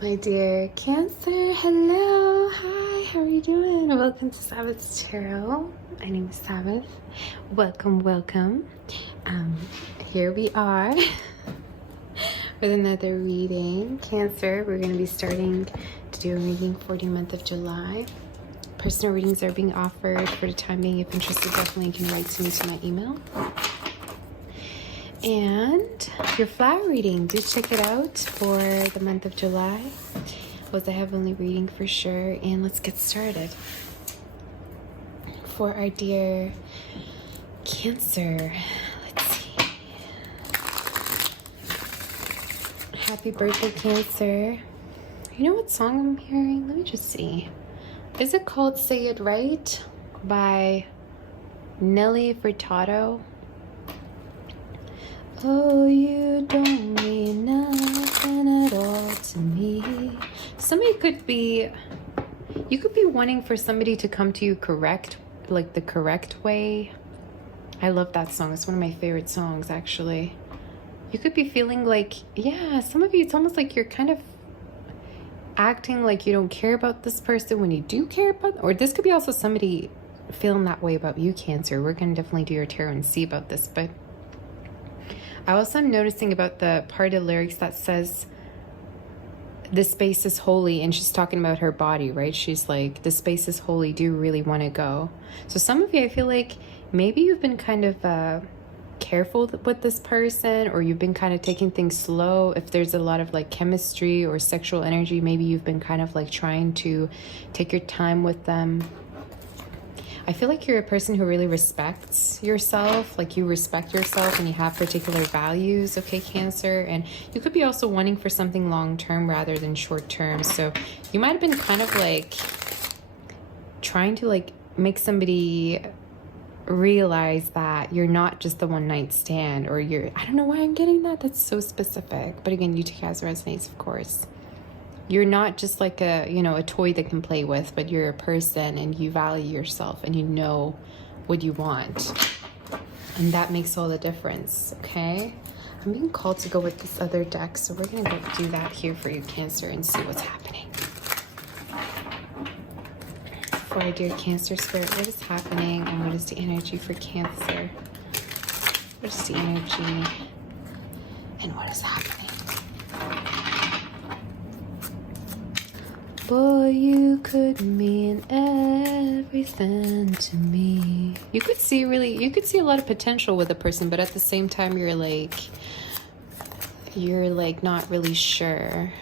My dear Cancer, hello, hi, how are you doing? Welcome to Sabbath's Tarot. My name is Sabbath. Welcome. Here we are with another reading. Cancer, we're going to be starting to do a reading for the month of July. Personal readings are being offered for the time being. If interested, definitely can write to me to my email. And your flower reading, do check it out for the month of July. Was a heavenly reading for sure. And let's get started. For our dear Cancer, let's see. Happy birthday, Cancer. You know what song I'm hearing? Let me just see. Is it called Say It Right by Nelly Furtado? Oh, you don't mean nothing at all to me. Somebody could be, you could be wanting for somebody to come to you correct, like the correct way. I love that song. It's one of my favorite songs, actually. You could be feeling like, yeah, some of you, it's almost like you're kind of acting like you don't care about this person when you do care about, or this could be also somebody feeling that way about you, Cancer. We're going to definitely do your tarot and see about this, but I also am noticing about the part of lyrics that says, this space is holy, and she's talking about her body, right? She's like, this space is holy, do you really want to go? So some of you, I feel like maybe you've been kind of careful with this person, or you've been kind of taking things slow. If there's a lot of like chemistry or sexual energy, maybe you've been kind of like trying to take your time with them. I feel like you're a person who really respects yourself, like you respect yourself and you have particular values, okay, Cancer? And you could be also wanting for something long-term rather than short-term. So you might have been kind of like trying to like make somebody realize that you're not just the one-night stand, or you're, I don't know why I'm getting that. That's so specific. But again, you take as resonates, of course. You're not just like a, you know, a toy that can play with, but you're a person and you value yourself and you know what you want. And that makes all the difference, okay? I'm being called to go with this other deck, so we're going to go do that here for you, Cancer, and see what's happening. For our dear Cancer spirit, what is happening and what is the energy for Cancer? What is the energy and what is happening? Boy, you could mean everything to me. You could see a lot of potential with a person, but at the same time, you're like not really sure.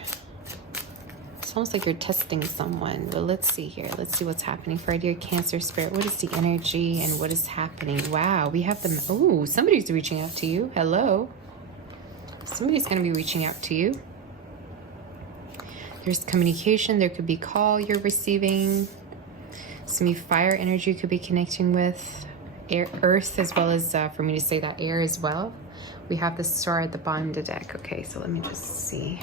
It's almost like you're testing someone. But let's see here. Let's see what's happening for our dear Cancer spirit. What is the energy and what is happening? Wow, we have them. Oh, somebody's reaching out to you. Hello. Somebody's going to be reaching out to you. There's communication. There could be call you're receiving. Some fire energy could be connecting with air, earth, as well as for me to say that air as well. We have the star at the bottom of the deck. Okay, so let me just see.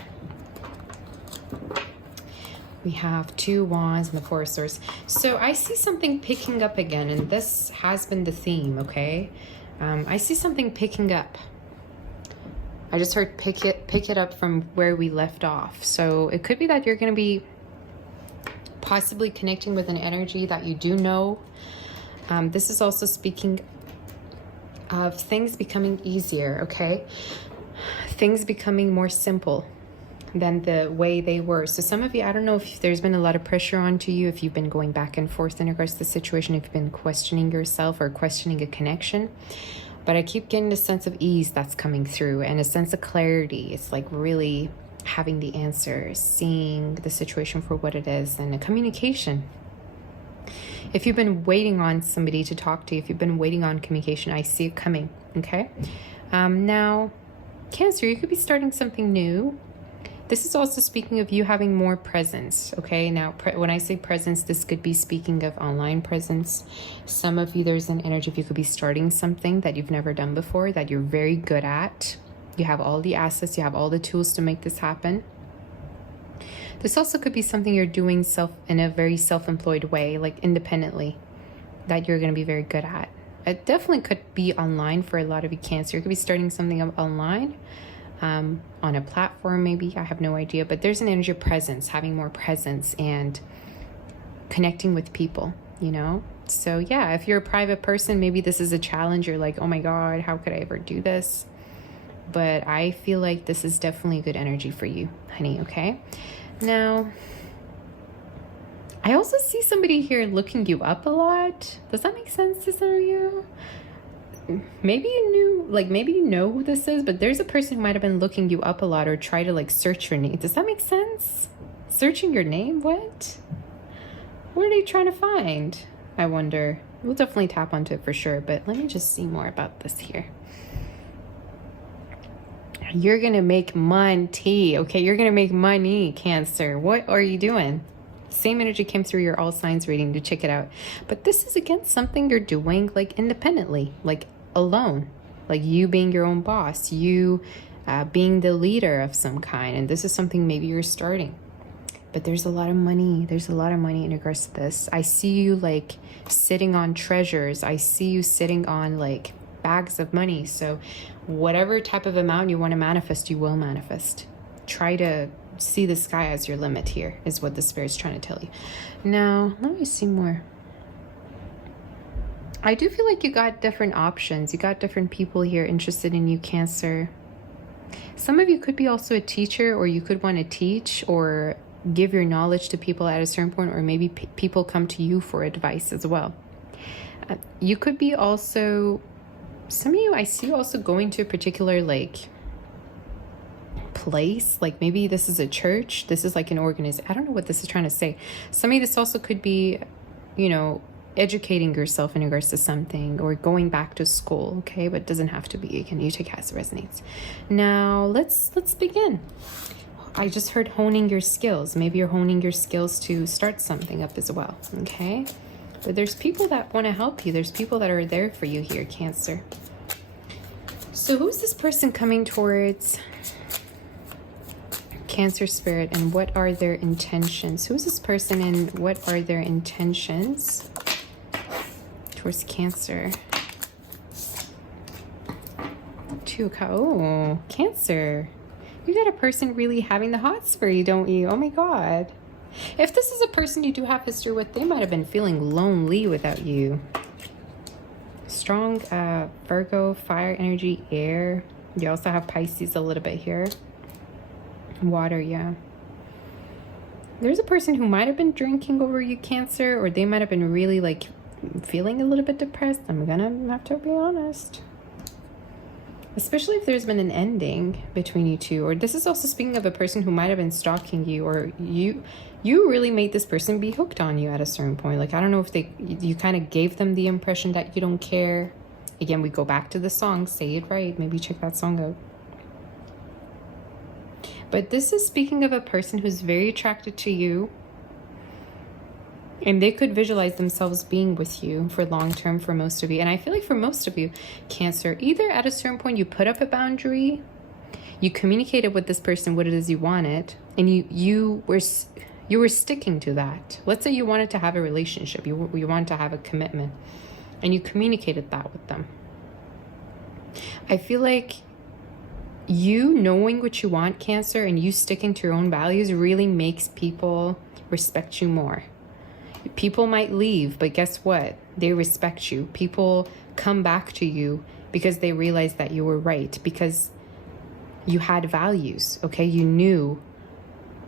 We have 2 wands and the 4 of swords. So I see something picking up again, and this has been the theme, okay? I see something picking up. I just heard pick it up from where we left off. So it could be that you're going to be possibly connecting with an energy that you do know. This is also speaking of things becoming easier, okay? Things becoming more simple than the way they were. So some of you, I don't know if there's been a lot of pressure onto you, if you've been going back and forth in regards to the situation, if you've been questioning yourself or questioning a connection. But I keep getting a sense of ease that's coming through and a sense of clarity. It's like really having the answers, seeing the situation for what it is, and a communication. If you've been waiting on somebody to talk to you, if you've been waiting on communication, I see it coming, okay? Now, Cancer, you could be starting something new. This is also speaking of you having more presence, okay? Now, when I say presence, this could be speaking of online presence. Some of you, there's an energy of you could be starting something that you've never done before, that you're very good at. You have all the assets, you have all the tools to make this happen. This also could be something you're doing in a very self-employed way, like independently, that you're going to be very good at. It definitely could be online for a lot of you, Cancer. You could be starting something online. on a platform, maybe. I have no idea. But there's an energy of presence, having more presence and connecting with people, you know? So yeah, if you're a private person, maybe this is a challenge. You're like, oh my God, how could I ever do this? But I feel like this is definitely good energy for you, honey, okay? Now, I also see somebody here looking you up a lot. Does that make sense to some of you? Maybe you knew, like maybe you know who this is, but there's a person who might have been looking you up a lot or try to like search your name. Does that make sense? Searching your name? What are they trying to find? I wonder. We'll definitely tap onto it for sure, but let me just see more about this here. You're gonna make money, okay? You're gonna make money, Cancer. What are you doing? Same energy came through your all signs reading to check it out. But this is again something you're doing like independently, like alone, like you being your own boss, you being the leader of some kind. And this is something maybe you're starting. But there's a lot of money. There's a lot of money in regards to this. I see you like sitting on treasures. I see you sitting on like bags of money. So whatever type of amount you want to manifest, you will manifest. Try to see the sky as your limit here, is what the Spirit's trying to tell you. Now, let me see more. I do feel like you got different options. You got different people here interested in you, Cancer. Some of you could be also a teacher, or you could want to teach or give your knowledge to people at a certain point, or maybe people come to you for advice as well. You could be also, some of you, I see you also going to a particular like place, like maybe this is a church, this is like an organization. I don't know what this is trying to say. Some of you, this also could be, you know, educating yourself in regards to something, or going back to school, okay? But it doesn't have to be. Again, you take as it resonates. Now let's begin. I just heard honing your skills. Maybe you're honing your skills to start something up as well, okay? But there's people that want to help you. There's people that are there for you here, Cancer. So who's this person coming towards, Cancer Spirit, and what are their intentions? Who's this person and what are their intentions towards Cancer? Oh, Cancer. You got a person really having the hots for you, don't you? Oh my God. If this is a person you do have history with, they might have been feeling lonely without you. Strong Virgo, fire energy, air. You also have Pisces a little bit here. Water, yeah. There's a person who might have been drinking over you, Cancer, or they might have been really like feeling a little bit depressed. I'm gonna have to be honest. Especially if there's been an ending between you two. Or this is also speaking of a person who might have been stalking you, or you really made this person be hooked on you at a certain point. Like, I don't know if you kind of gave them the impression that you don't care. Again, we go back to the song, Say It Right. Maybe check that song out. But this is speaking of a person who's very attracted to you. And they could visualize themselves being with you for long term for most of you. And I feel like for most of you, Cancer, either at a certain point you put up a boundary, you communicated with this person what it is you wanted, and you were sticking to that. Let's say you wanted to have a relationship, you wanted to have a commitment, and you communicated that with them. I feel like you knowing what you want, Cancer, and you sticking to your own values really makes people respect you more. People might leave, but guess what? They respect you. People come back to you because they realize that you were right, because you had values, okay? You knew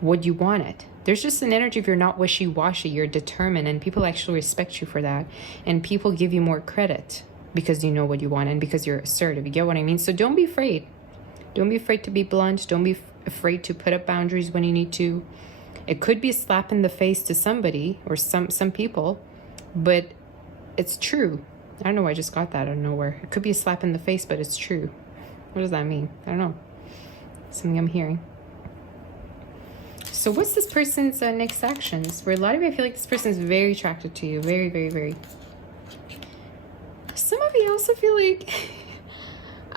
what you wanted. There's just an energy of you're not wishy-washy, you're determined, and people actually respect you for that. And people give you more credit because you know what you want and because you're assertive. You get what I mean? So don't be afraid. Don't be afraid to be blunt. Don't be afraid to put up boundaries when you need to. It could be a slap in the face to somebody or some people, but it's true. I don't know why I just got that out of nowhere. It could be a slap in the face, but it's true. What does that mean? I don't know. Something I'm hearing. So what's this person's next actions? For a lot of you, I feel like this person's very attracted to you. Very, very, very. Some of you also feel like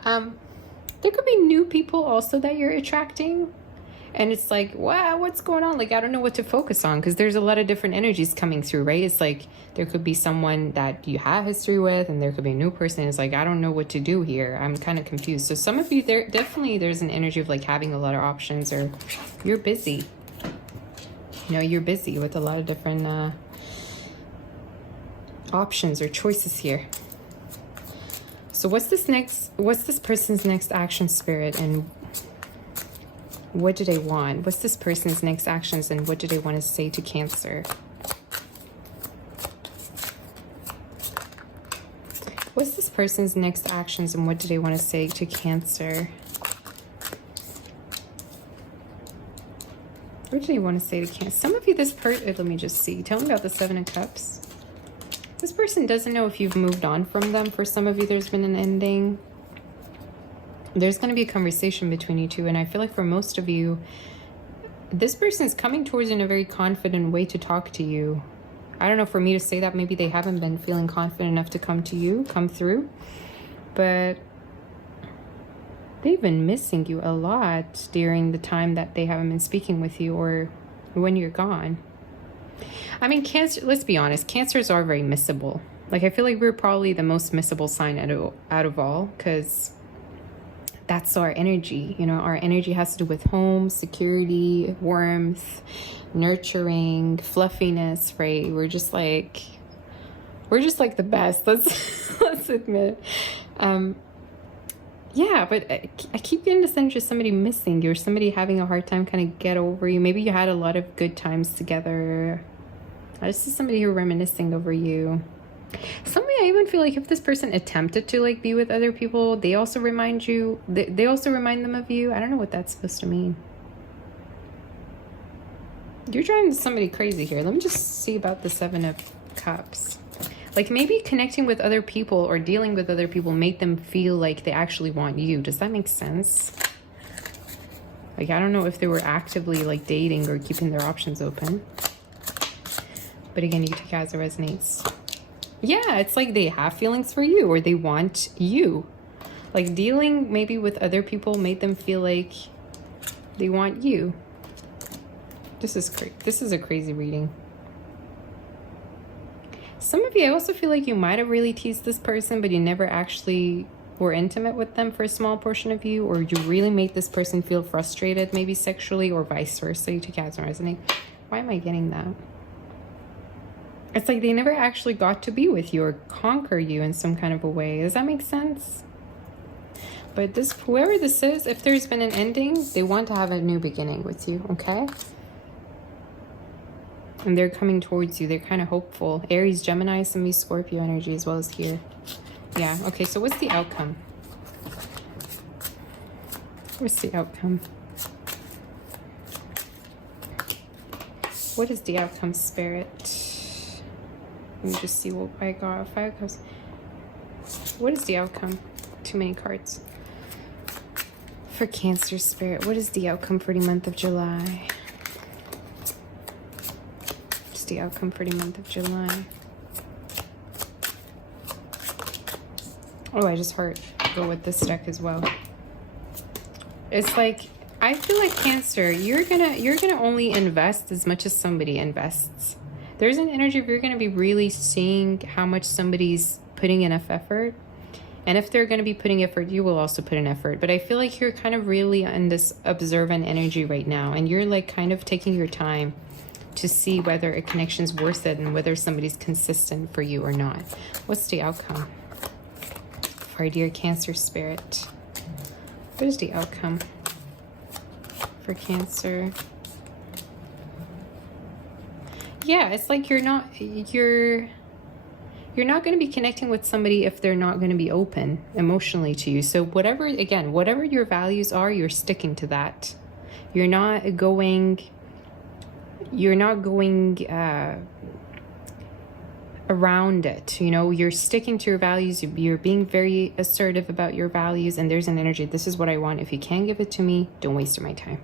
there could be new people also that you're attracting. And it's like, wow, what's going on? Like, I don't know what to focus on, because there's a lot of different energies coming through, right? It's like there could be someone that you have history with, and there could be a new person. It's like, I don't know what to do here. I'm kind of confused. So some of you, there's an energy of like having a lot of options, or you're busy. You know, you're busy with a lot of different options or choices here. So what's this person's next action, Spirit, and what do they want? What's this person's next actions, and what do they want to say to Cancer? What's this person's next actions, and what do they want to say to Cancer? What do they want to say to Cancer? Some of you, this person, let me just see. Tell me about the Seven of Cups. This person doesn't know if you've moved on from them. For some of you, there's been an ending. There's going to be a conversation between you two. And I feel like for most of you, this person is coming towards you in a very confident way to talk to you. I don't know, for me to say that, maybe they haven't been feeling confident enough to come through. But they've been missing you a lot during the time that they haven't been speaking with you, or when you're gone. I mean, Cancer, let's be honest, Cancers are very missable. Like, I feel like we're probably the most missable sign out of all, because that's our energy. You know, our energy has to do with home, security, warmth, nurturing, fluffiness, right? We're just like the best. Let's admit. Yeah, but I keep getting this energy of somebody missing you, or somebody having a hard time kind of get over you. Maybe you had a lot of good times together. I just see somebody who reminiscing over you. Somebody, I even feel like if this person attempted to like be with other people, they also remind you, they also remind them of you. I don't know what that's supposed to mean. You're driving somebody crazy here. Let me just see about the Seven of Cups. Like, maybe connecting with other people or dealing with other people make them feel like they actually want you. Does that make sense? Like, I don't know if they were actively like dating or keeping their options open. But again, you take it as it resonates. Yeah, it's like they have feelings for you, or they want you. Like, dealing maybe with other people made them feel like they want you. This is a crazy reading. Some of you, I also feel like you might have really teased this person, but you never actually were intimate with them for a small portion of you, or you really made this person feel frustrated, maybe sexually, or vice versa. You take it as it resonate. Why am I getting that? It's like they never actually got to be with you or conquer you in some kind of a way. Does that make sense? But this, whoever this is, if there's been an ending, they want to have a new beginning with you, okay? And they're coming towards you. They're kind of hopeful. Aries, Gemini, some of you Scorpio energy as well as here. Yeah, okay, so what's the outcome? What's the outcome? What is the outcome, Spirit? Let me just see what I got. 5 Cups. What is the outcome? Too many cards. For Cancer, Spirit, what is the outcome for the month of July? What's the outcome for the month of July? Oh, I just heard. Go with this deck as well. It's like, I feel like Cancer, you're gonna only invest as much as somebody invests. There's an energy of you're going to be really seeing how much somebody's putting enough effort. And if they're going to be putting effort, you will also put in effort. But I feel like you're kind of really in this observant energy right now. And you're like kind of taking your time to see whether a connection's worth it and whether somebody's consistent for you or not. What's the outcome for our dear Cancer, Spirit? What is the outcome for Cancer? Yeah, it's like you're not going to be connecting with somebody if they're not going to be open emotionally to you. So whatever your values are, you're sticking to that. You're not going around it. You know, you're sticking to your values. You're being very assertive about your values, and there's an energy. This is what I want. If you can't give it to me, don't waste my time.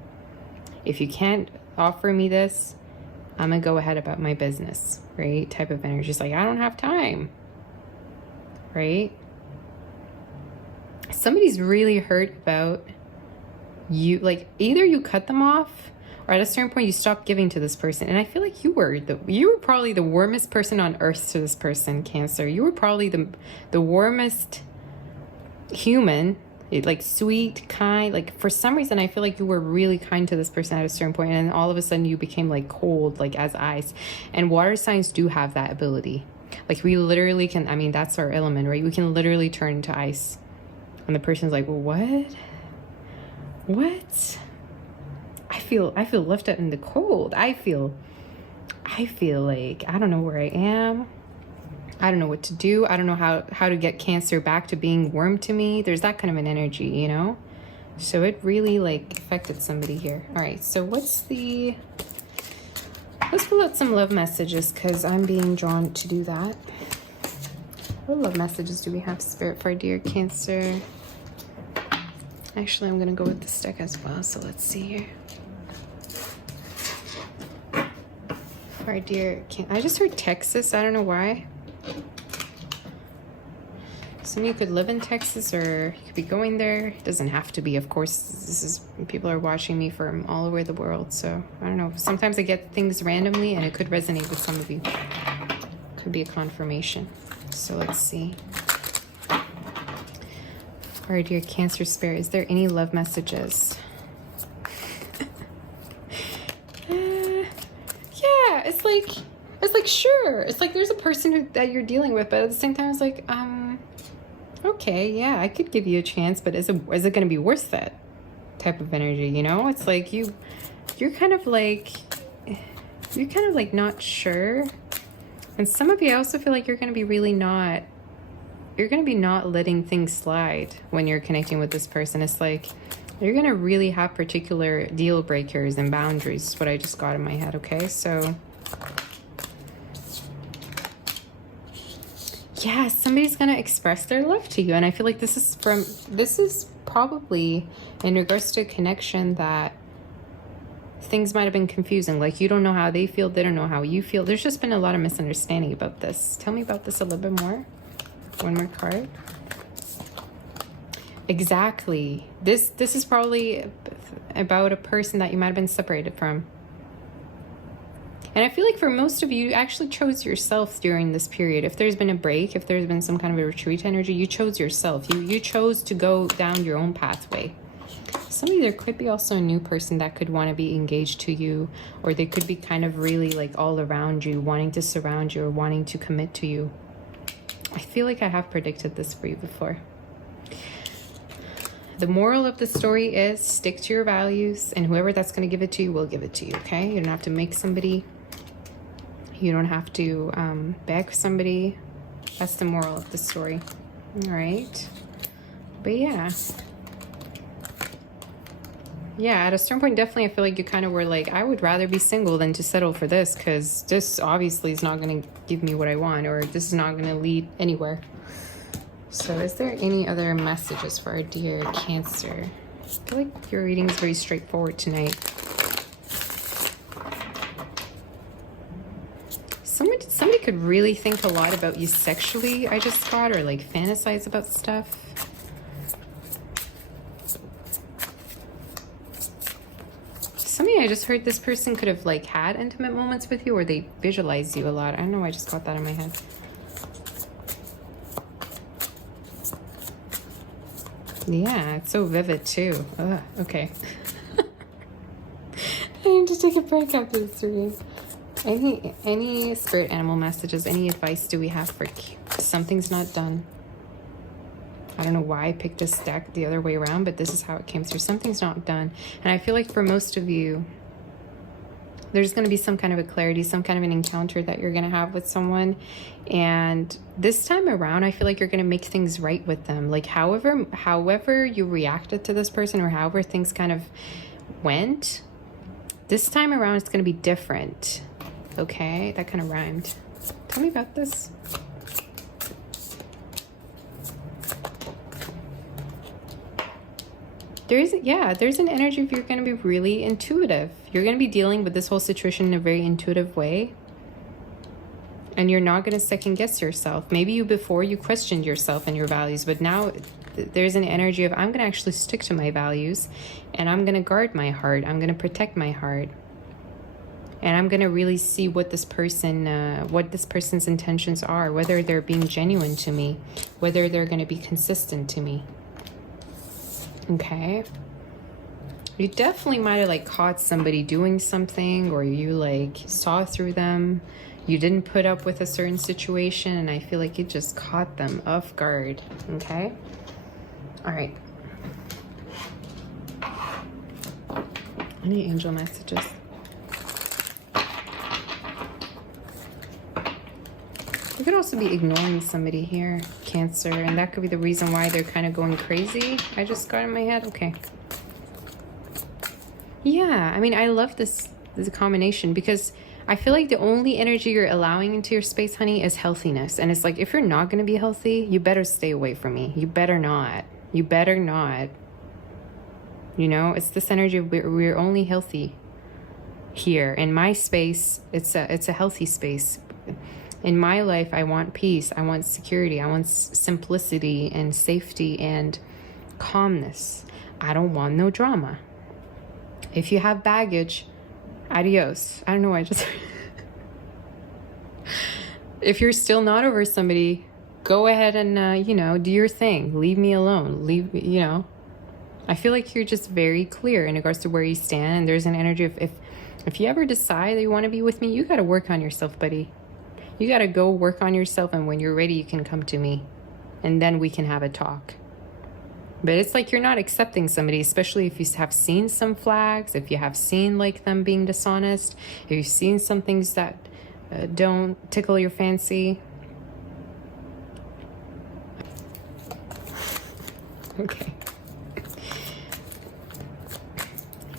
If you can't offer me this, I'm gonna go ahead about my business, right? Type of energy. It's like, I don't have time, right? Somebody's really hurt about you, like, either you cut them off, or at a certain point you stop giving to this person. And I feel like you were probably the warmest person on earth to this person, Cancer. You were probably the warmest human, like sweet, kind. Like for some reason I feel like you were really kind to this person at a certain point, and then all of a sudden you became like cold, like as ice. And water signs do have that ability. Like we literally can, I mean, that's our element, right? We can literally turn into ice. And the person's like, what? I feel left out in the cold. I feel like I don't know where I am. I don't know what to do. I don't know how to get Cancer back to being warm to me. There's that kind of an energy, you know? So it really like affected somebody here. All right, so let's pull out some love messages, because I'm being drawn to do that. What love messages do we have, Spirit, for our dear Cancer? Actually, I'm going to go with this deck as well, so let's see here. For our dear Cancer. I just heard Texas. I don't know why. Some of you could live in Texas, or you could be going there. It doesn't have to be, of course. This is, people are watching me from all over the world, so I don't know. Sometimes I get things randomly, and it could resonate with some of you. Could be a confirmation. So let's see. For our dear Cancer Spirit, is there any love messages? Yeah, it's like sure. It's like there's a person that you're dealing with, but at the same time, it's like, okay, yeah, I could give you a chance, but is it going to be worth that type of energy? You know, it's like you're kind of like not sure. And some of you, I also feel like you're going to be really not. You're going to be not letting things slide when you're connecting with this person. It's like you're going to really have particular deal breakers and boundaries. Is what I just got in my head. Okay, so yeah, somebody's going to express their love to you. And I feel like this is probably in regards to a connection that things might have been confusing. Like you don't know how they feel. They don't know how you feel. There's just been a lot of misunderstanding about this. Tell me about this a little bit more. One more card. Exactly. This is probably about a person that you might have been separated from. And I feel like for most of you, you actually chose yourself during this period. If there's been a break, if there's been some kind of a retreat energy, you chose yourself. You chose to go down your own pathway. Some of you, there could be also a new person that could want to be engaged to you, or they could be kind of really like all around you, wanting to surround you or wanting to commit to you. I feel like I have predicted this for you before. The moral of the story is stick to your values, and whoever that's going to give it to you will give it to you, okay? You don't have to make somebody. You don't have to beg somebody. That's the moral of the story. All right. But yeah. Yeah, at a certain point, definitely, I feel like you kind of were like, I would rather be single than to settle for this, because this obviously is not going to give me what I want, or this is not going to lead anywhere. So is there any other messages for our dear Cancer? I feel like your reading is very straightforward tonight. Somebody could really think a lot about you sexually, I just thought, or like fantasize about stuff. Some of you, I just heard this person could have like had intimate moments with you, or they visualize you a lot. I don't know, I just got that in my head. Yeah, it's so vivid too. Ugh, okay. I need to take a break after this reading. Any spirit animal messages, any advice do we have for something's not done? I don't know why I picked this deck the other way around, but this is how it came through. Something's not done. And I feel like for most of you, there's going to be some kind of a clarity, some kind of an encounter that you're going to have with someone. And this time around, I feel like you're going to make things right with them. Like however you reacted to this person, or however things kind of went, this time around it's going to be different. Okay, that kind of rhymed. Tell me about this. There's an energy of you're going to be really intuitive. You're going to be dealing with this whole situation in a very intuitive way. And you're not going to second guess yourself. Maybe before you questioned yourself and your values, but now there's an energy of I'm going to actually stick to my values, and I'm going to guard my heart. I'm going to protect my heart. And I'm going to really see what this person's intentions are, whether they're being genuine to me, whether they're going to be consistent to me. Okay. You definitely might have like caught somebody doing something, or you like saw through them. You didn't put up with a certain situation, and I feel like it just caught them off guard. Okay. All right. Any angel messages? You could also be ignoring somebody here, Cancer, and that could be the reason why they're kind of going crazy. I just got in my head. Okay. Yeah, I mean, I love this combination, because I feel like the only energy you're allowing into your space, honey, is healthiness. And it's like, if you're not going to be healthy, you better stay away from me. You better not. You better not. You know, it's this energy of we're only healthy here. In my space, it's a healthy space. In my life, I want peace. I want security. I want simplicity and safety and calmness. I don't want no drama. If you have baggage, adios. I don't know why I just... If you're still not over somebody, go ahead and, do your thing. Leave me alone. I feel like you're just very clear in regards to where you stand. And there's an energy of if you ever decide that you want to be with me, you got to work on yourself, buddy. You got to go work on yourself. And when you're ready, you can come to me. And then we can have a talk. But it's like you're not accepting somebody, especially if you have seen some flags, if you have seen like them being dishonest, if you've seen some things that don't tickle your fancy. Okay.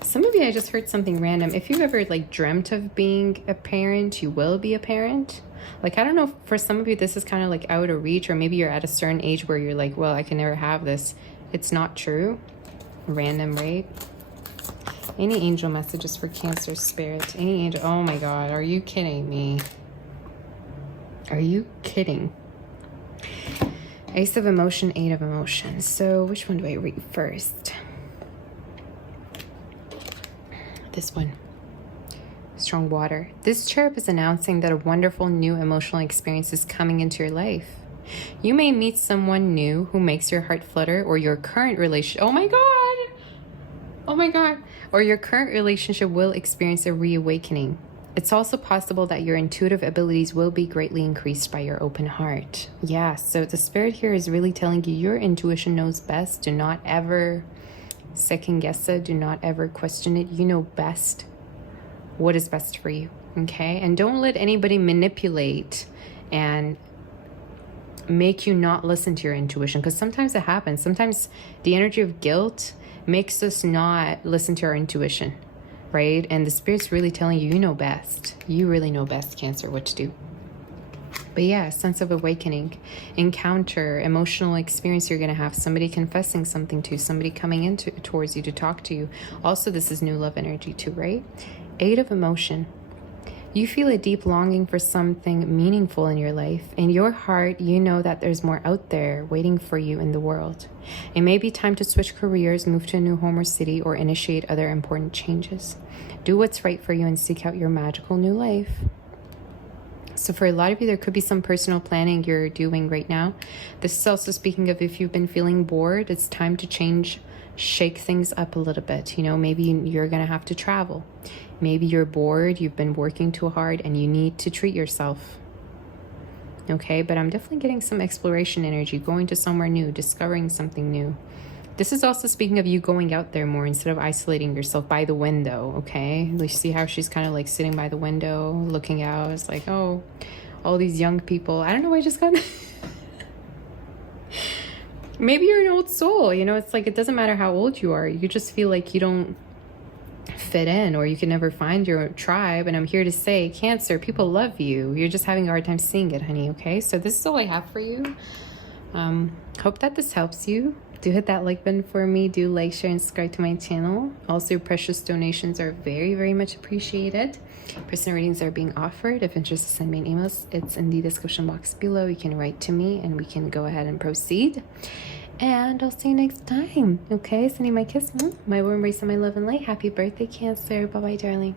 Some of you, I just heard something random. If you've ever like dreamt of being a parent, you will be a parent. Like, I don't know if for some of you this is kind of like out of reach, or maybe you're at a certain age where you're like, well, I can never have this. It's not true. Random, right? Any angel messages for Cancer spirit? Any angel? Oh my God, are you kidding me? Are you kidding? Ace of emotion, 8 of emotion. So which one do I read first? This one. Strong water. This cherub is announcing that a wonderful new emotional experience is coming into your life. You may meet someone new who makes your heart flutter, or your current relationship. Oh my God. Oh my God. Or your current relationship will experience a reawakening. It's also possible that your intuitive abilities will be greatly increased by your open heart. Yeah, so the spirit here is really telling you your intuition knows best. Do not ever second guess it. Do not ever question it. You know best what is best for you, okay? And don't let anybody manipulate and make you not listen to your intuition, because sometimes it happens. Sometimes the energy of guilt makes us not listen to our intuition, right? And the spirit's really telling you, you know best. You really know best, Cancer, what to do. But yeah, sense of awakening, encounter, emotional experience you're going to have, somebody confessing something to you, somebody coming into towards you to talk to you. Also, this is new love energy too, right? 8 of emotion. You feel a deep longing for something meaningful in your life. In your heart, you know that there's more out there waiting for you in the world. It may be time to switch careers, move to a new home or city, or initiate other important changes. Do what's right for you and seek out your magical new life. So for a lot of you, there could be some personal planning you're doing right now. This is also speaking of if you've been feeling bored, it's time to shake things up a little bit. Maybe you're going to have to travel. Maybe you're bored, you've been working too hard, and you need to treat yourself. Okay, but I'm definitely getting some exploration energy, going to somewhere new, discovering something new. This is also speaking of you going out there more instead of isolating yourself by the window, okay? You see how she's kind of like sitting by the window, looking out. It's like, oh, all these young people. I don't know why I just got... Maybe you're an old soul, It's like, it doesn't matter how old you are. You just feel like you don't fit in, or you can never find your tribe. And I'm here to say, Cancer, people love you. You're just having a hard time seeing it, honey, okay? So this is all I have for you. Hope that this helps you. Do hit that like button for me. Do like, share, and subscribe to my channel. Also, your precious donations are very, very much appreciated. Personal readings are being offered. If interested, send me an email. It's in the description box below. You can write to me and we can go ahead and proceed. And I'll see you next time. Okay, sending my kiss, my warm embrace, and my love and light. Happy birthday, Cancer. Bye bye, darling.